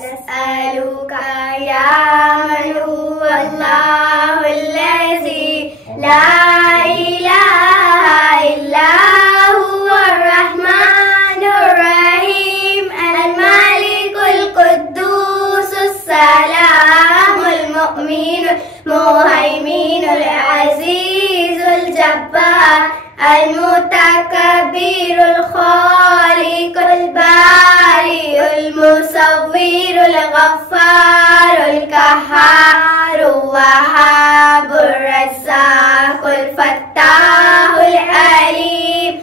نسألك يا من هو الله الذي لا إله إلا هو الرحمن الرحيم الملك القدوس السلام المؤمن المهيمن العزيز الجبار المتكبر الخالق البارئ المصور الغفار القهار الوهاب الرزاق الفتاح العليم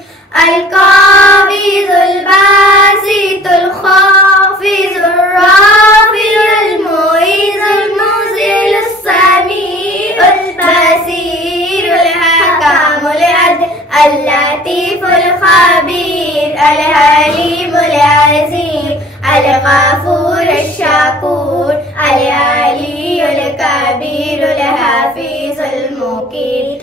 القابض الباسط الخافض الرافع المعيذ المذل السميع البصير الحكم العدل اللطيف الخبير الحليم العظيم الغفور الشكور العلي الكبير الحفيظ المقيم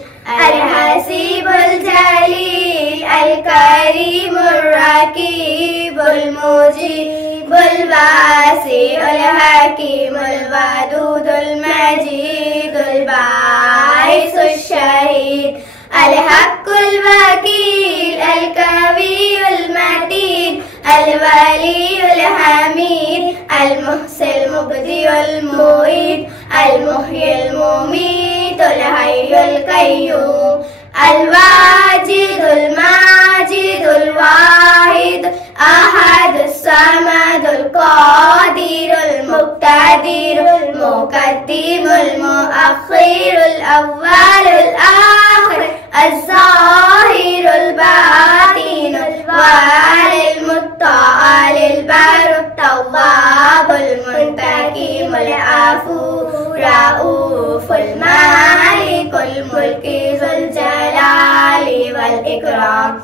الحسيب الجليل الكريم الرقيب المجيب الواسع الحكيم الودود المجيد الباعث الشهيد الحق الوكيل القوي المتين الولي الحميد المحسن المبدئ المعيد المحيي المميت الحي القيوم الواجد الماجد الواحد أحد الصمد القادر المقتدر المقدم المؤخر الأول الآخر الظاهر الباطن الوالي المطاع البر التواب المنتقم العفو رؤوف المالك الملك ذو الجلال والإكرام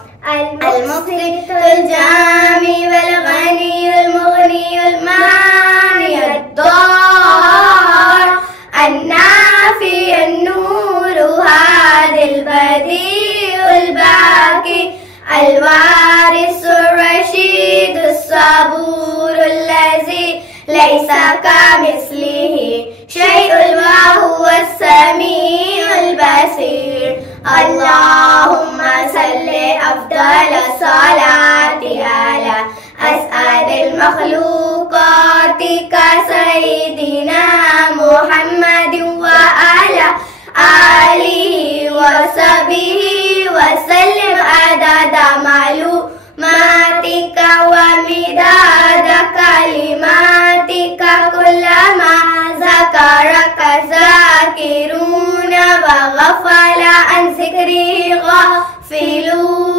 المقسط الجامع والغني المغني المانع الضار النافي النور هادي البديع الباقي الوارث الرشيد الصبور الذي ليس كمثله شيء وهو السميع البصير اللهم صل أفضل الصلاة على أسعد المخلوقات كسيدنا محمد وعلى آله وصحبه وسلم عدد معلوماتك ومداد كلماتك كلما ذكرك ذاكرون وغفل عن ذكره غافلون